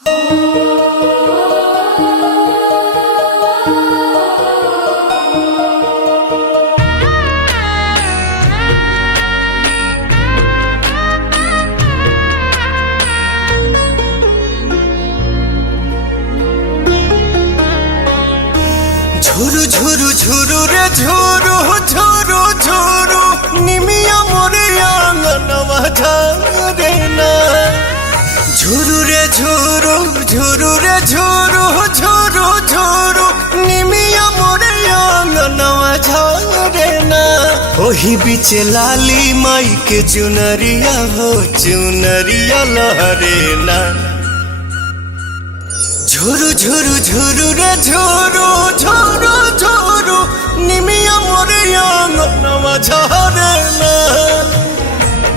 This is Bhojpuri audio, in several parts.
झुरु झुरु झुरु रे झुरु झुरु झुरु निमिया मोरे आंगनवा झारे ना। झुरु रे झुरु झुरु रे झुरु झुरु झुरु निमिया मोरे आंगनवा झारे ना। ओही बीच लाली माई के चुनरिया हो चुनरिया लहरे ना। झुरु झुरु झुरु रे झुरु झुरु झुरु निमिया मोरे आंगनवा झारे ना।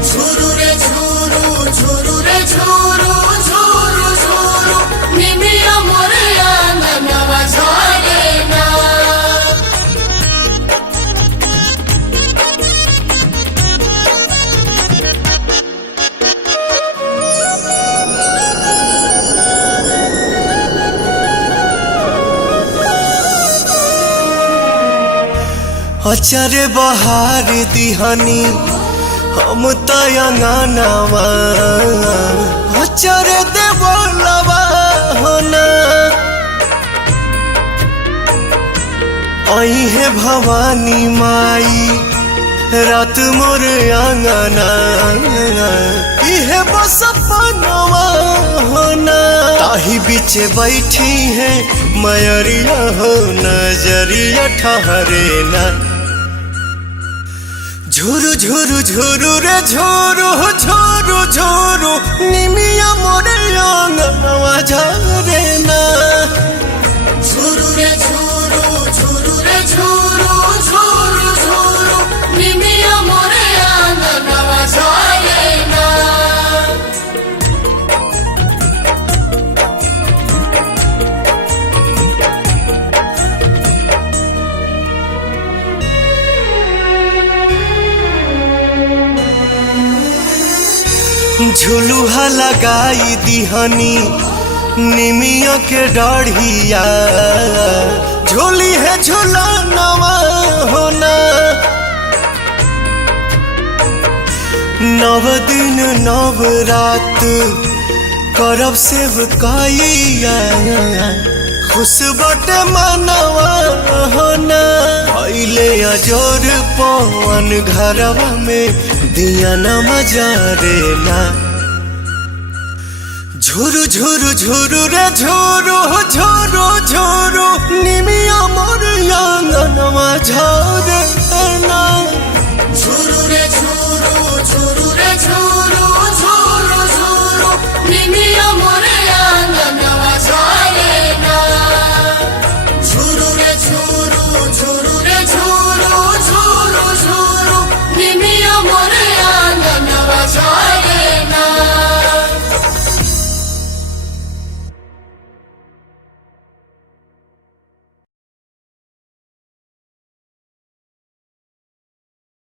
झुरु रे झुरु झुरु रे झुरु झुरु झुरु निमिया मोरे आंगनवा झारे ना। अचारे बहार दिहानी हम तयंगनवा अचारे देवलवा होना। आई है भवानी माई रात मोर आंगना इहे बस अपनवा होना। ताही बीच बैठी है मयरिया हो नजरिया ठहरे ना। झुरु झुरु झुरु रे झुरु झुरु झुरु निमिया मोरे आंगनवा झारे ना। झुरु रे झुरु झुरु रे झुरु झुरु झुरु निमिया मोरे आंगनवा झारे ना। झुलुहा लगाई दिहनी निमिया के डाढ़िया झोली है झुलनवा होना। नव दिन नव रात करब सेवकाइया खुश बटे मनवा होना। पहले अजोर पवन घरवा में दिया न मजारे ना। झुरु झुरु झुरु रे झुरु झुरु झुरु निमिया मोर आंगनवा झारे।